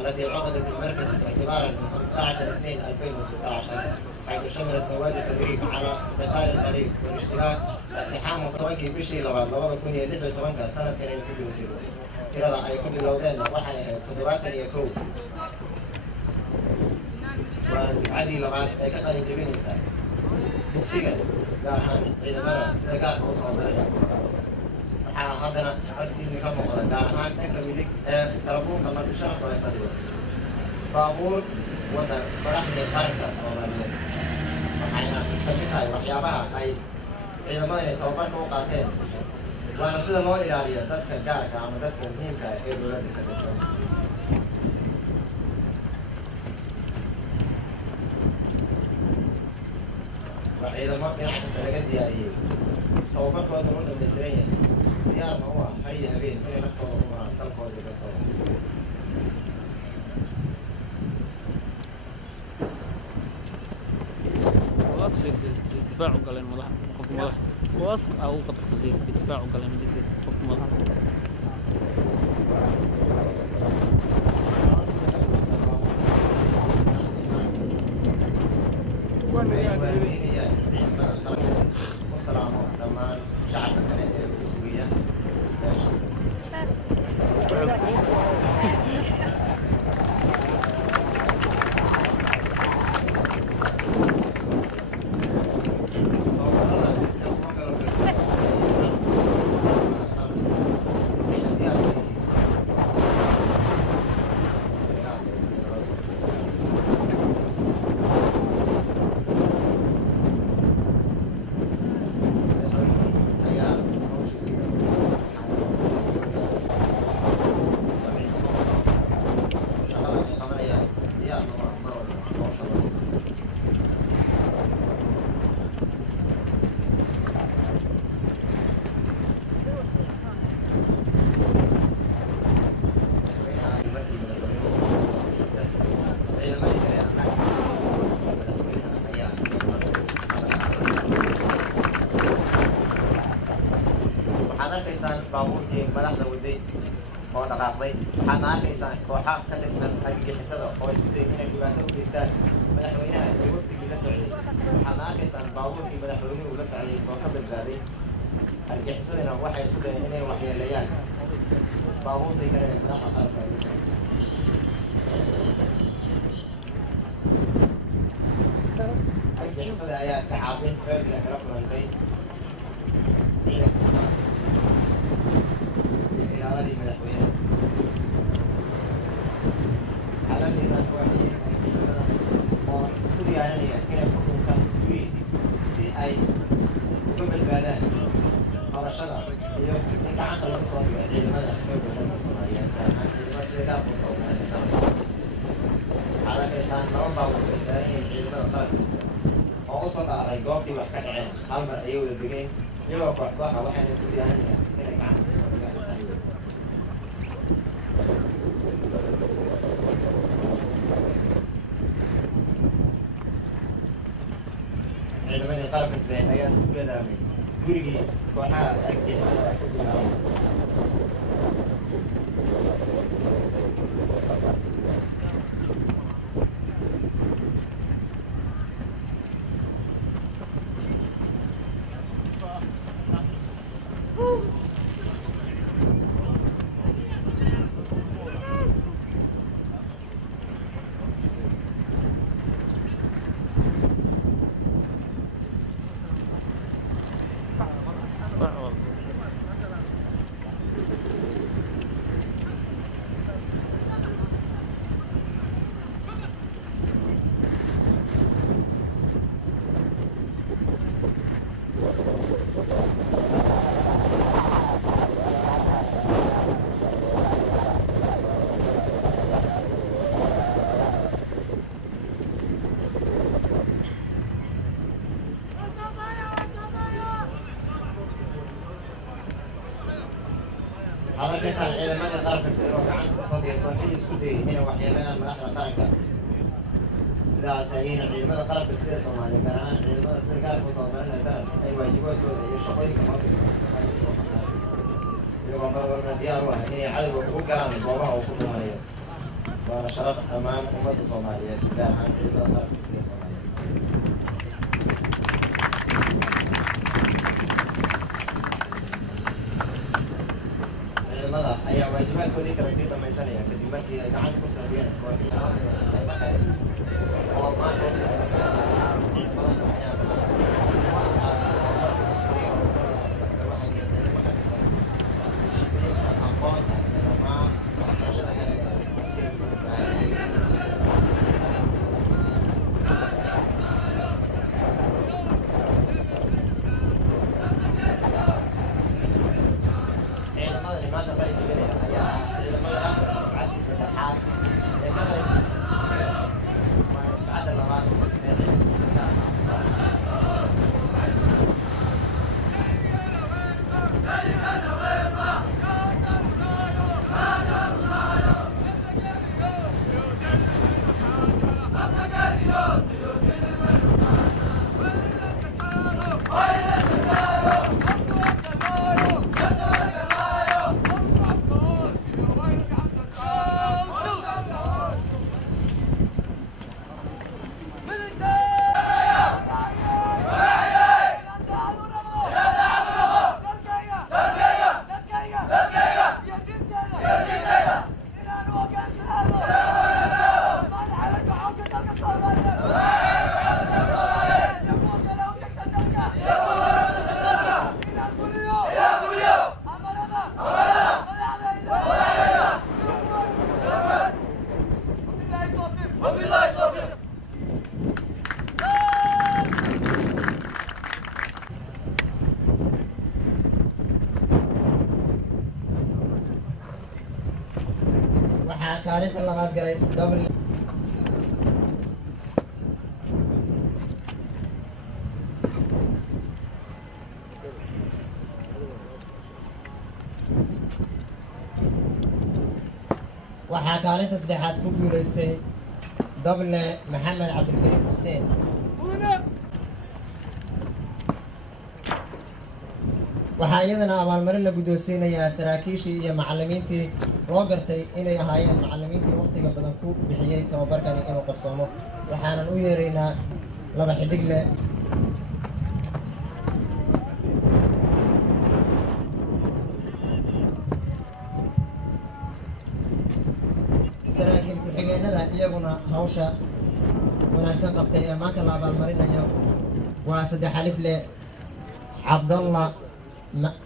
التي عقدت المركز اعتبارا من 15/2/2016 حيث شملت مواد التدريب على الدخال القريب والاشتراك اقتحام متوقع بشي لغاية 2016 سنة كان في الجيرو كلا أي كل لودين وحي تدريبات يكون وعدي لغاية كذا يجيبين يسار بوكسيجا دارهان إذا ما سجار أو طابرة هذا أكيد نكمل مقولة دارهان كميديك تربون كما تشرح ويفرد بابور وده فرحني الحركة سوالية وحنا كميتها وحيابها أي إذا ما يتوقع توقعتين وأنا سيدا لو إلالية تذكر كارك عم تذكر مهم كأي دولة تتكسر وإذا ما بينعكس درجات ديارية توقع كود مرة مسترية ديار ما هو حي هبين من نقطة ومرة تلقوا ذي بطول وصف الدفاع وقال المضح حكم مضح وصف أو قطع صديق الدفاع وقال المضح حكم مضح والسلام عليكم شعب السورية baabuurtii madaxda waday oo dhaqaaqday waxaad arkaysaan kooxaha ka tirsan argagixisada oo isku dayay inay dhibaato u geystaan madaxweynaha iyo wafdigii la socday waxaad arkaysaan baabuurkii madaxweynuhu la socday oo ka badbaaday argagixisadina waxay isku dayeen inay waxyeeleeyaan baabuurtii kale ee madaxda qaranka ay la socday argagixisada ayaa saxaafin xoog leh kala kulantay ilaaladii madaxweynaha xaaladiisaan kooxiyeen argagixisada oo isku diyaarinaya inay ku dhuntaan guri si ay uga badbaadaan qabashada iyo in gacanta lagu soo dhigo ciidamada xoogga dalka Soomaaliyeed gaar ahaan ciidamada sida gaarka u tababaran xaaladaysaan laba baabuur oo saaran yihiin ciidamada qaranka oo u soo dhacday goobtii wax ka dhaceen hal mar ayay wada degeen iyagoo koox kooxa waxayna isku diyaarinayaan inay gacanta ku soo dhigaan ciidamadii qaranka Soomaaliyeed ayaa isku beelaamay gurigii kooxaha argagixisada ay ku bilaabeen dee kooxihii isku dayay inay waxyeelayaan madaxda qaranka sidaas ayayna ciidamada qalabka sida Soomaaliya gaar ahaan ciidamada sida gaarka u tababaranaya qaranka ay waajibaadkooda iyo shaqooyinka muwaadinka ay u soo qabtaan iyagoo mar walba diyaar u ah inay cadowga u galaan goobaha uu ku dhumanayo waana sharaf dhammaan ummadda Soomaaliyeed gaar ahaan ciidamada qalabka sida Soomaaliya ayaa waajibaadkoodii kala sii dhamaysanaya kadib markii ay gacanta ku saariyeen oo maanta kaalinta labaad galay double waxaa kaalinta saddexaad ku guuleystay double Maxamed Cabdilkariim Xuseen waxaa iyadana abaalmarin la guddoonsiinayaa saraakiishii iyo macallimiintii loo gartay inay ahaayeen macallimiintii waqtiga badan ku bixiyey tababarkani inuu qabsoomo waxaanan u yeeraynaa laba xidig leh saraakiil ku-xigeenada iyaguna hawsha wanaagsan qabtay ee maanta la abaalmarinayo waa saddex alif leh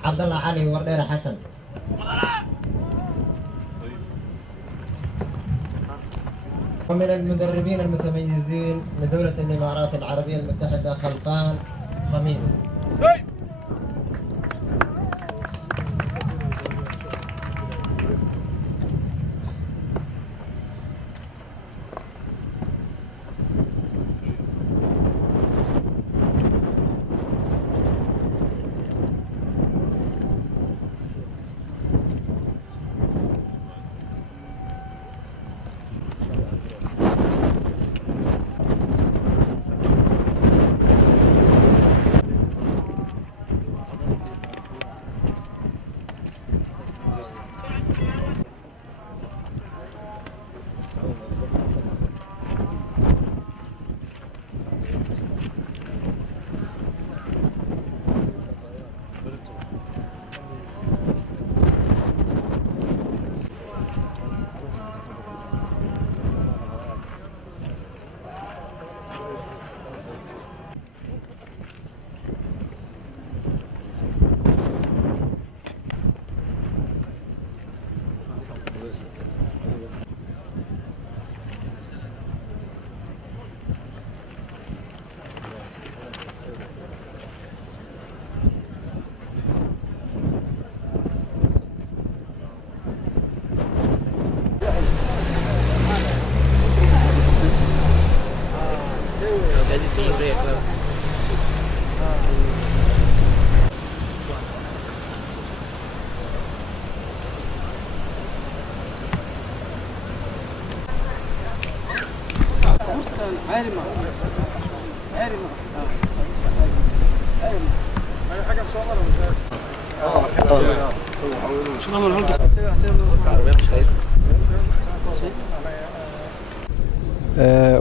Cabdalla Cali Wardheere Xasan ومن المدربين المتميزين لدولة الإمارات العربية المتحدة خلفان خميس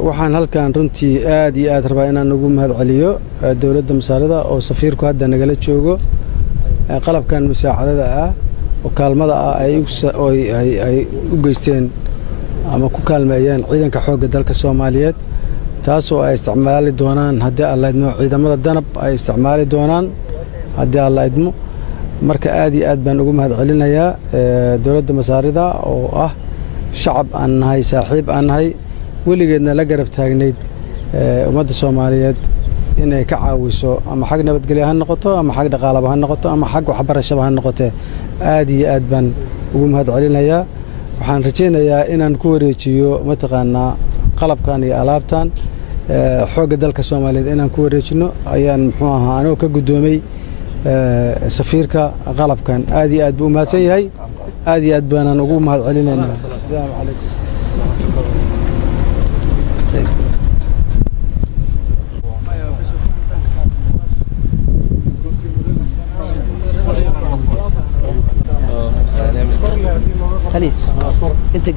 waxaan halkan runtii aad iyo aad rabaa inaan ugu mahadceliyo dowladda Masaarida oo safiirku hadda nagala joogo qalabkan musaacadada ah oo kaalmada ah ay u geysteen ama ku kaalmeeyeen ciidanka xoogga dalka Soomaaliyeed taasoo ay isticmaali doonaan haddii alla idmo ciidamada danab ay isticmaali doonaan haddii alla idmo marka aad iyo aad baan ugu mahadcelinayaa dowladda Masaarida oo ah shacab aan nahay saaxiib aan nahay weligeedna la garab taagnayd ummadda Soomaaliyeed inay ka caawiso ama xag nabadgelyo ha noqoto ama xag dhaqaalaha ha noqoto ama xag waxbarashada ha noqoto aad iyo aad baan ugu mahadcelinayaa waxaan rajaynayaa inaan ku wareejiyo mataqaanaa qalabkan iyo alaabtan xoogga dalka Soomaaliyeed inaan ku wareejino ayaan muxuu ahaa anoo ka gudoomay safiirka qalabkan aad iyo aad buu mahadsan yahay aad iyo aad baan ugu mahadcelinaynaa assalaamu calaykum انت